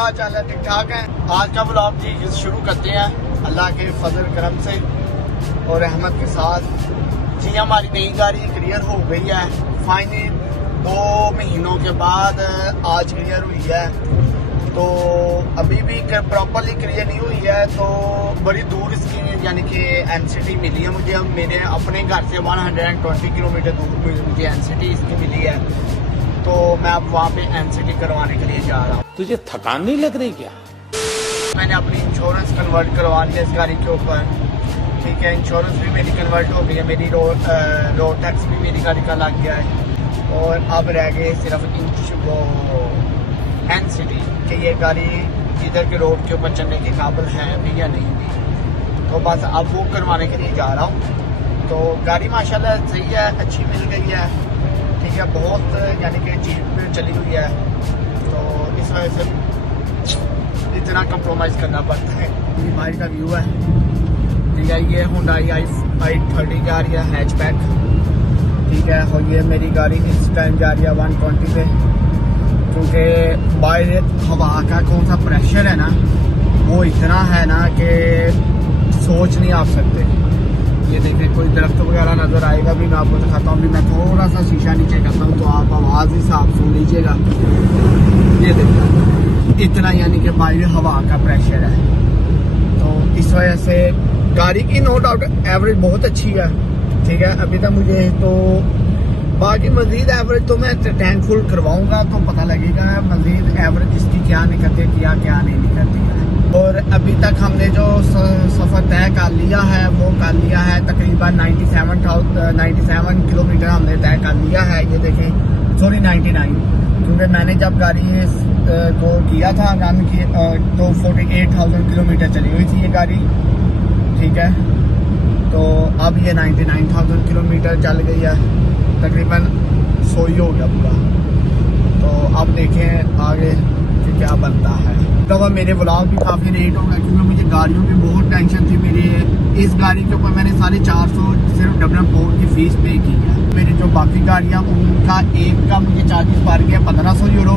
क्या हाल है? ठीक ठाक है। आज का ब्लॉग जी शुरू करते हैं अल्लाह के फजल करम से और रहमत के साथ। जी हमारी नई गाड़ी क्लियर हो गई है फाइनली 2 महीनों के बाद आज क्लियर हुई है। तो अभी भी प्रॉपरली क्लियर नहीं हुई है, तो बड़ी दूर इसकी यानी कि एनसीटी मिली है मुझे। मेरे अपने घर से 120 किलोमीटर दूर मुझे एनसीटी इसकी मिली है। तो मैं अब वहाँ पे एनसीटी करवाने के लिए जा रहा हूँ। तुझे थकान नहीं लग रही क्या? मैंने अपनी इंश्योरेंस कन्वर्ट करवा लिया इस गाड़ी के ऊपर। ठीक है, इंश्योरेंस भी मेरी कन्वर्ट हो गई है, मेरी रोड टैक्स भी मेरी गाड़ी का लग गया है। और अब रह गए सिर्फ वो एनसीटी कि ये गाड़ी इधर के रोड के ऊपर चलने के काबिल है भी या नहीं भी। तो बस अब वो करवाने के लिए जा रहा हूँ। तो गाड़ी माशाल्लाह सही है, अच्छी मिल गई है। ठीक है, बहुत यानी कि चीप पे चली हुई है, तो इस वजह से इतना कंप्रोमाइज़ करना पड़ता है। ये बाइक का व्यू है। ठीक है, ये Hyundai i30 जा रही है हैचबैक। ठीक है, और ये मेरी गाड़ी इस टाइम जा रही है 120 पे, क्योंकि बाहर हवा का कौन सा प्रेशर है ना, वो इतना है ना कि सोच नहीं आप सकते। ये देखें, कोई दरख्त वगैरह नज़र आएगा भी मैं आपको दिखाता हूँ। भी मैं थोड़ा सा शीशा नीचे करता हूँ तो आप आवाज़ ही साफ सुन लीजिएगा। ये देखिए, इतना यानी कि बाहर हवा का प्रेशर है। तो इस वजह से गाड़ी की नो डाउट एवरेज बहुत अच्छी है। ठीक है, अभी तक मुझे तो बाकी मजीद एवरेज तो मैं टैंक फुल करवाऊंगा तो पता लगेगा मजीद एवरेज इसकी क्या निकलती है, क्या नहीं निकलती है। और अभी तक हमने जो सफ़र तय कर लिया है वो कर लिया है तकरीबन 97 किलोमीटर हमने तय कर लिया है। ये देखें, सॉरी 99, क्योंकि मैंने जब गाड़ी को किया था रन की तो 48,000 किलोमीटर चली हुई थी ये गाड़ी। ठीक है, तो अब ये 99,000 किलोमीटर चल गई है, तकरीबन 100 ही हो गया पूरा। तो अब देखें आगे कि क्या बनता है। तब मेरे व्लॉग भी काफ़ी लेट हो गए क्योंकि मुझे गाड़ियों की बहुत टेंशन थी। मेरी इस गाड़ी के ऊपर मैंने 450 सिर्फ डब्ल्यू की फ़ीस पे की है। मेरी जो बाकी गाड़ियाँ उनका एक का मुझे चार्जेस पड़ गया 1500 यूरो,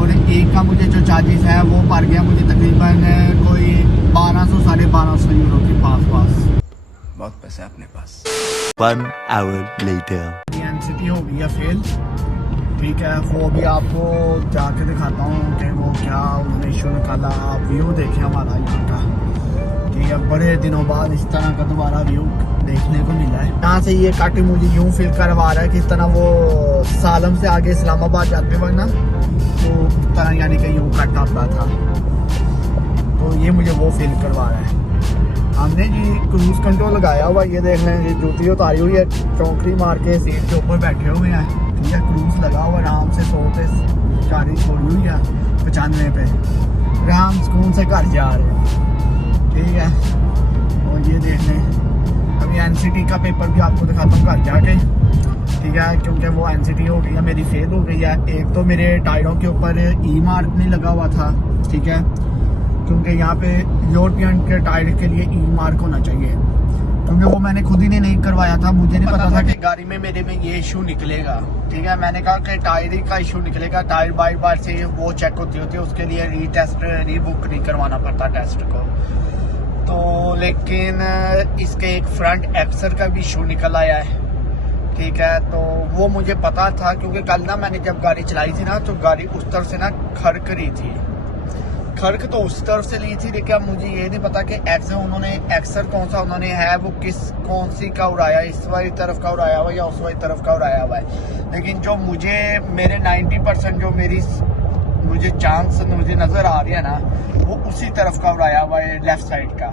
और एक का मुझे जो चार्जेस है वो पड़ गया मुझे तकरीबन कोई 1200-1250 यूरो के पास। बहुत पैसा है अपने पास। 1 hour later. एनसीटी हो गई है फेल। ठीक है, वो भी आपको जाके दिखाता हूँ कि वो क्या उन्होंने इशू निकाला। आप व्यू देखें हमारा यहाँ का। ठीक है, बड़े दिनों बाद इस तरह का दोबारा व्यू देखने को मिला है। यहाँ से ये कट मुझे यूँ फील करवा रहा है कि इस तरह वो सालम से आगे इस्लामाबाद जाते हुए ना, तो इस तरह यानी कि यूँ कट आता था, तो ये मुझे वो फील करवा रहा है। हमने जी क्रूज कंट्रोल लगाया हुआ, ये देख लें जी, जूती उतारी हुई है, चौंकड़ी मार के सीट के ऊपर बैठे हुए हैं। ठीक है, क्रूज लगा हुआ आराम से 100 पे गाड़ी छोड़ी हुई है 95 पे, आराम सुकून से घर जा रहे हैं। ठीक है, और ये देख लें अभी एनसीटी का पेपर भी आपको दिखाता हूँ घर जाके। ठीक है, क्योंकि वो एनसीटी हो गई है मेरी फेल हो गई है। एक तो मेरे टायरों के ऊपर ई मार्क नहीं लगा हुआ था। ठीक है, क्योंकि यहाँ पे यूरोपियन के टायर के लिए ई मार्क होना चाहिए, क्योंकि वो मैंने खुद ही नहीं करवाया था। मुझे नहीं पता था कि गाड़ी में मेरे में ये इशू निकलेगा। ठीक है, मैंने कहा कि टायर का इशू निकलेगा, टायर बार से वो चेक होती है, उसके लिए रीबुक नहीं करवाना पड़ता टेस्ट को। तो लेकिन इसके एक फ्रंट एक्सर का भी इशू निकल आया है। ठीक है, तो वो मुझे पता था क्योंकि कल ना मैंने जब गाड़ी चलाई थी ना, तो गाड़ी उस तरफ से ना खड़क रही थी। खड़क तो उस तरफ से ली थी, लेकिन अब मुझे ये नहीं पता कि एक्सर कौन सा उन्होंने है वो कौन सी का उड़ाया, इस वाली तरफ का उड़ाया हुआ या उस वाली तरफ का उड़ाया हुआ है। लेकिन जो मेरे 90% जो मुझे चांस मुझे नज़र आ रही है ना, वो उसी तरफ का उड़ाया हुआ है, लेफ्ट साइड का।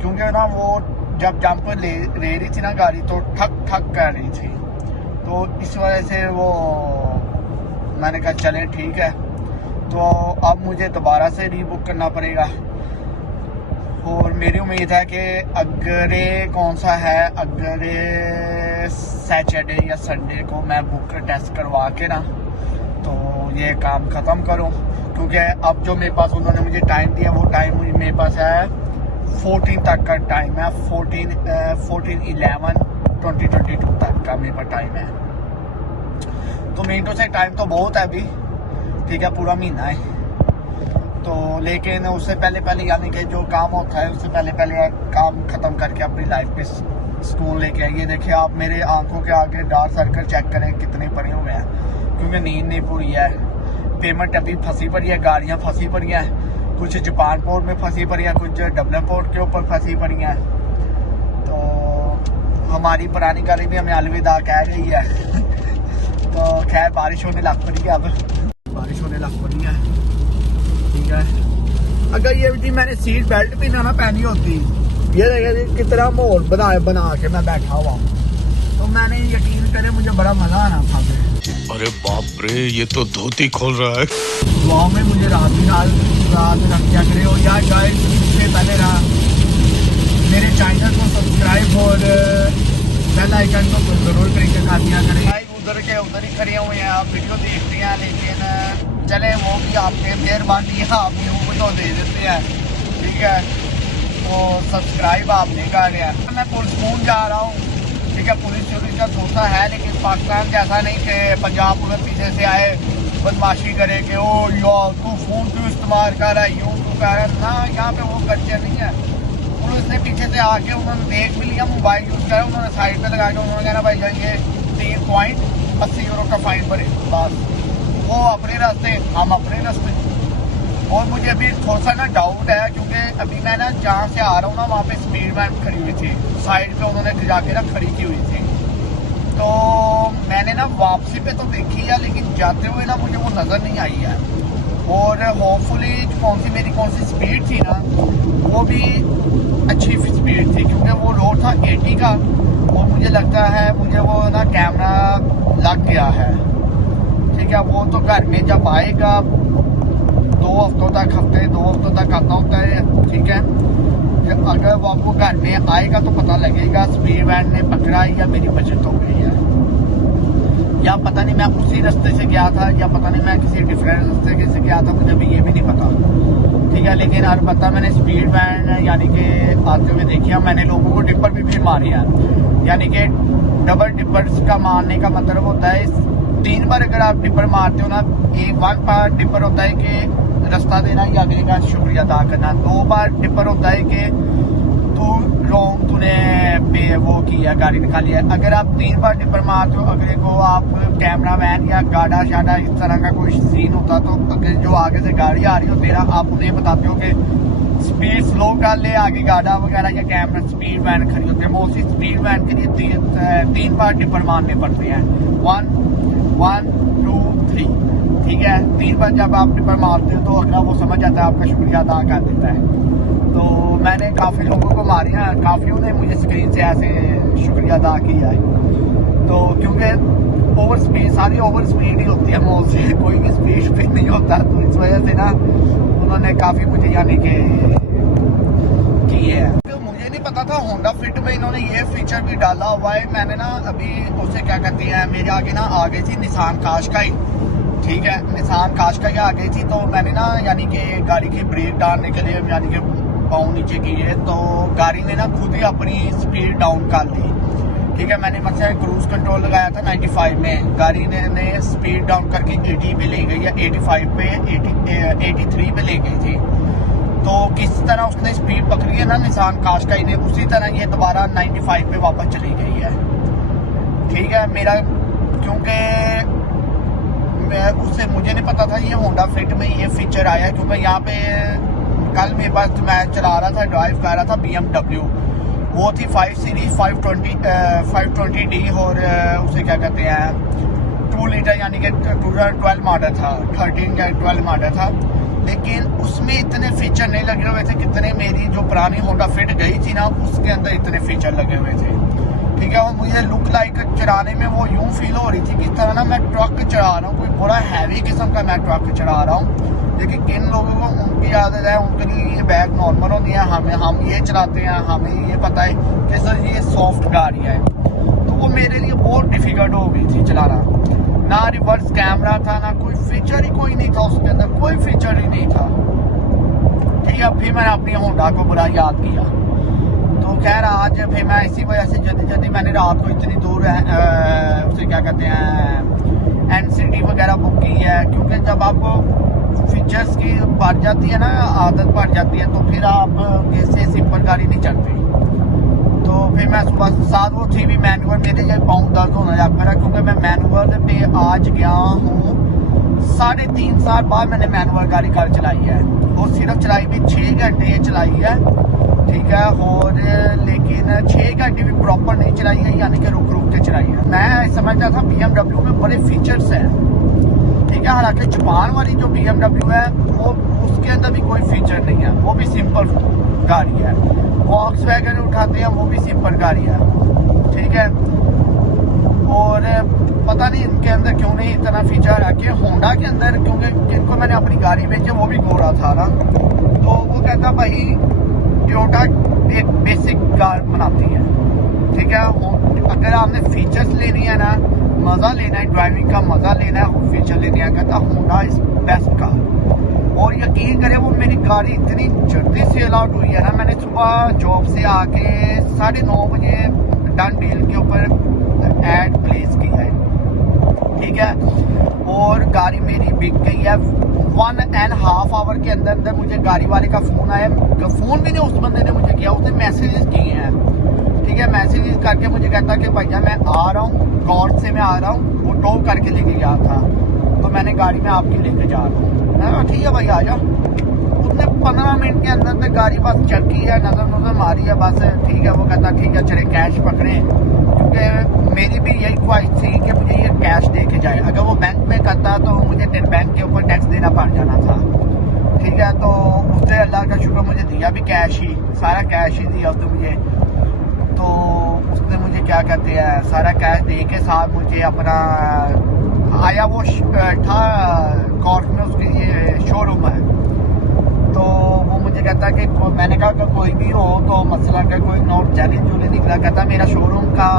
क्योंकि ना वो जब जंप ले रही थी ना गाड़ी, तो ठक ठक कर रही थी, तो इस वजह से वो मैंने कहा चलें ठीक है। तो अब मुझे दोबारा से रीबुक करना पड़ेगा, और मेरी उम्मीद है कि अगले कौन सा है, अगले सैटरडे या संडे को मैं बुक टेस्ट करवा के ना तो ये काम ख़त्म करूं। क्योंकि अब जो मेरे पास उन्होंने मुझे टाइम दिया वो टाइम मेरे पास है 14 तक का टाइम है, 14/11/2022 तक का मेरे पास टाइम है। तो मेरे से टाइम तो बहुत है अभी। ठीक है, पूरा महीना है। तो लेकिन उससे पहले यानी कि जो काम होता है उससे पहले काम ख़त्म करके अपनी लाइफ पे सुकून लेके आइए। देखिए आप मेरे आंखों के आगे डार्क सर्कल चेक करें कितने पड़े हुए हैं, क्योंकि नींद नहीं पूरी है। पेमेंट अभी फंसी पड़ी है, गाड़ियाँ फंसी पड़ी हैं, कुछ जापान पोर्ट में फंसी पड़ी हैं, कुछ डबलिन पोर्ट के ऊपर फंसी पड़ी हैं। तो हमारी पुरानी गाड़ी भी हमें अलविदा कह रही है। तो खैर बारिश होने लग पड़ी है, अब बारिश होने लग पड़ी है। ठीक है, अगर ये जी मैंने सीट बेल्ट भी ना पहनी होती, ये देखिए कितना माहौल बना के मैं बैठा हुआ हूँ, तो मैंने यकीन करे मुझे बड़ा मजा आना था। अरे बाप रे, ये तो धोती खोल रहा है। दुआओं में मुझे रात रख दिया करे। और यार गाइस, इससे पहले मेरे चैनल को सब्सक्राइब और बेल आइकन को जरूर करके कर दिया करें। उधर के उधर ही खड़े हुए हैं, आप वीडियो देखते हैं, लेकिन चले वो भी आपके मेहरबानी है, आप यूँ तो दे देते हैं। ठीक है, तो सब्सक्राइब आप नहीं कर रहे हैं। मैं पुरस्कून जा रहा हूँ, ठीक है, पुलिस का धोखा है, लेकिन पाकिस्तान जैसा नहीं कि पंजाब पुलिस पीछे से आए बदमाशी करे कि ओ यार तू फोन क्यों इस्तेमाल कर रहा है, यूँ क्यों कर रहा है ना। यहाँ पे वो कल्चर नहीं है। पुलिस ने पीछे से आके उन्होंने देख भी लिया, मोबाइल यूज़ करा, उन्होंने साइड पे लगा के उन्होंने कहना भाई जाइए 3.80 यूरो का फाइन भरे, बस। वो अपने रास्ते, हम अपने रास्ते। और मुझे अभी थोड़ा सा ना डाउट है, क्योंकि अभी मैं ना जहाँ से आ रहा हूँ ना वहाँ पे स्पीड वैन खड़ी हुई थी, साइड पे उन्होंने जाके ना खड़ी की हुई थी। तो मैंने ना वापसी पे तो देखी है, लेकिन जाते हुए ना मुझे वो नज़र नहीं आई है। और होपफुली मेरी कौन सी स्पीड थी ना, वो भी अच्छी स्पीड थी, क्योंकि वो रोड था 80 का। और मुझे लगता है मुझे वो ना कैमरा लग गया है। ठीक है, वो तो घर में जब आएगा 2 हफ्तों तक आता होता है। ठीक है, जब अगर वो आपको घर में आएगा तो पता लगेगा स्पीड वैन ने पकड़ा या मेरी बचत हो गई है, या पता नहीं मैं उसी रास्ते से गया था, या पता नहीं मैं किसी डिफरेंट रास्ते से गया था, मुझे भी ये भी नहीं पता। ठीक है, लेकिन अलबत्ता मैंने स्पीड वैन यानी कि आते हुए देखी। मैंने लोगों को टिप्पर भी मारे हैं, यानी कि डबल टिप्पर्स का मारने का मतलब होता है 3 बार अगर आप टिप्पर मारते हो ना, 1 बार टिप्पर होता है कि रास्ता देना या अगले का शुक्रिया अदा करना, 2 बार टिप्पर होता है कि तूने वो किया, गाड़ी निकाली है। अगर आप 3 बार टिप्पर मारते हो अगले को, आप कैमरा मैन या गाड़ा शाड़ा इस तरह का कोई सीन होता, तो अगर जो आगे से गाड़ी आ रही हो तेरा, आप उन्हें बताते हो कि स्पीड स्लो कर ले, आगे गाड़ा वगैरह या कैमरा स्पीड वैन खड़ी होती है। मोस्टली स्पीड वैन के लिए 3 बार टिप्पर मारने पड़ते हैं, 1 2 3। ठीक है, 3 बार जब आप टिप्पर मारते हो तो अगला वो समझ जाता है, आपका शुक्रिया अदा कर देता है। तो मैंने काफ़ी लोगों को मारी हैं, काफ़ियों ने मुझे स्क्रीन से ऐसे शुक्रिया अदा किया है। तो क्योंकि ओवर स्पीड, सारी ओवर स्पीड ही होती है, मोस्टली कोई भी स्पीड पे नहीं होता, तो इस वजह से ना उन्होंने काफ़ी मुझे यानी कि किए है। तो मुझे नहीं पता था होंडा फिट में इन्होंने ये फीचर भी डाला हुआ है। मैंने ना अभी उसे क्या कहते हैं, मेरे आगे ना आ गई थी निसान काशकाई। ठीक है, निसान काशकाई आ गई थी, तो मैंने ना यानी कि गाड़ी की ब्रेक डालने के लिए यानी कि पाँव नीचे किए, तो गाड़ी ने ना खुद ही अपनी स्पीड डाउन कर दी। ठीक है, मैंने मतलब क्रूज कंट्रोल लगाया था 95 में, गाड़ी ने स्पीड डाउन करके 80 पे ले गई, या 85 पे 83 पे ले गई थी। तो किस तरह उसने स्पीड पकड़ी है ना निसान काशकाई ने, उसी तरह ये दोबारा 95 पे वापस चली गई है। ठीक है, मेरा क्योंकि मैं उससे मुझे नहीं पता था ये होंडा फिट में ये फीचर आया, क्योंकि यहाँ पे कल मेरे पास मैं चला रहा था, ड्राइव कर रहा था BMW, वो थी 5 सीरीज 520D, और उसे क्या कहते हैं 2 लीटर यानी कि 12 मॉडल था, 13 या 12 मॉडल था। लेकिन उसमें इतने फीचर नहीं लगे हुए थे कितने मेरी जो पुरानी होंडा फिट गई थी ना, उसके अंदर इतने फीचर लगे हुए थे। ठीक है, और मुझे लुक लाइक चलाने में वो यूं फील हो रही थी किस तरह ना मैं ट्रक चला रहा हूँ, कोई बड़ा हैवी किस्म का मैं ट्रक चला रहा हूँ। लेकिन किन लोगों को उनकी आदत है, उनके लिए ये बैग नॉर्मल होती है, हम ये चलाते हैं, हमें ये पता है कि सर ये सॉफ्ट गाड़ी है। तो वो मेरे लिए बहुत डिफिकल्ट हो गई थी चलाना। ना रिवर्स कैमरा था, ना कोई फीचर ही कोई नहीं था उसके अंदर, कोई फीचर ही नहीं था। ठीक है, फिर मैंने अपनी होंडा को बुरा याद किया। तो खैर आज फिर मैं इसी वजह से जल्दी मैंने रात को इतनी दूर उसे क्या कहते हैं NCT वगैरह बुक की है, क्योंकि जब आप फीचर्स की बढ़ जाती है ना, आदत बढ़ जाती है, तो फिर आप इससे सिंपल गाड़ी नहीं चलती। तो फिर मैं सुबह 7 वो थी भी मैनुअल, मेरे जो पाँव दर्द होने लग पड़ा, क्योंकि मैं मैनुअल पे आज गया हूँ 3.5 साल बाद मैंने मैनुअल गाड़ी कार चलाई है, और सिर्फ चलाई भी 6 घंटे चलाई है, ठीक है। और लेकिन 6 घंटे भी प्रॉपर नहीं चलाई है, यानी कि रुक रुक के चलाई है। मैं समझता था BMW में बड़े फीचर्स हैं, ठीक है। हालांकि जापान वाली जो BMW है वो उसके अंदर भी कोई फीचर नहीं है, वो भी सिंपल गाड़ी है। वॉक्सवैगन उठाते हैं, वो भी सिंपल गाड़ी है, ठीक है। और पता नहीं इनके अंदर क्यों नहीं इतना फीचर रखे। होंडा के अंदर, क्योंकि जिनको मैंने अपनी गाड़ी बेची वो भी गोरा था ना, तो वो कहता भाई टोयोटा एक बेसिक कार बनाती है, ठीक है। अगर आपने फीचर्स लेनी है ना, मज़ा लेना है, ड्राइविंग का मज़ा लेना है, फीचर लेने है, कहता होंडा इज बेस्ट कार। और यकीन करें वो मेरी गाड़ी इतनी जल्दी से अलाउट हुई है ना, मैंने सुबह जॉब से आके 9:30 बजे डन डील के ऊपर एड प्लेस की है, ठीक है। और गाड़ी मेरी बिक गई है। 1.5 आवर के अंदर अंदर मुझे गाड़ी वाले का फ़ोन आया। फ़ोन भी नहीं उस बंदे ने मुझे किया, उसने मैसेजेस किए हैं, ठीक है। मैसेजेस करके मुझे कहता कि भैया मैं आ रहा हूँ, गॉड से मैं आ रहा हूँ। वो टॉप करके लेके गया था, तो मैंने गाड़ी में आपकी लेके जा रहा हूँ। मैं कहा ठीक है भाई आ जा। उसने 15 मिनट के अंदर तक गाड़ी बस चढ़ी है, नज़र मारी है बस, ठीक है। वो कहता ठीक है चले कैश पकड़ें, क्योंकि मेरी भी यही ख्वाहिश थी कि मुझे ये कैश दे के जाए। अगर वो बैंक में करता तो मुझे बैंक के ऊपर टैक्स देना पड़ जाना था, ठीक है। तो उसने अल्लाह का शुक्र मुझे दिया भी कैश ही, सारा कैश ही दिया उसने मुझे। तो उसने मुझे क्या कहते हैं सारा कैश दे के साथ मुझे अपना आया, वो था कॉर्ट में उसकी ये शोरूम है। तो वो मुझे कहता कि मैंने कहा कि कोई भी हो तो मसला का कोई नोट चैलेंज जो निकला, कहता मेरा शोरूम का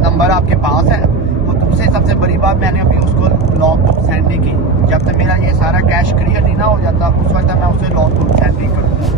नंबर आपके पास है। और दूसरी सबसे बड़ी बात, मैंने अभी उसको लॉग बुक सेंड नहीं की। जब तक मेरा ये सारा कैश क्लियर नहीं ना हो जाता, उस वक्त मैं उसे लॉग बुक सेंड नहीं करूँगा।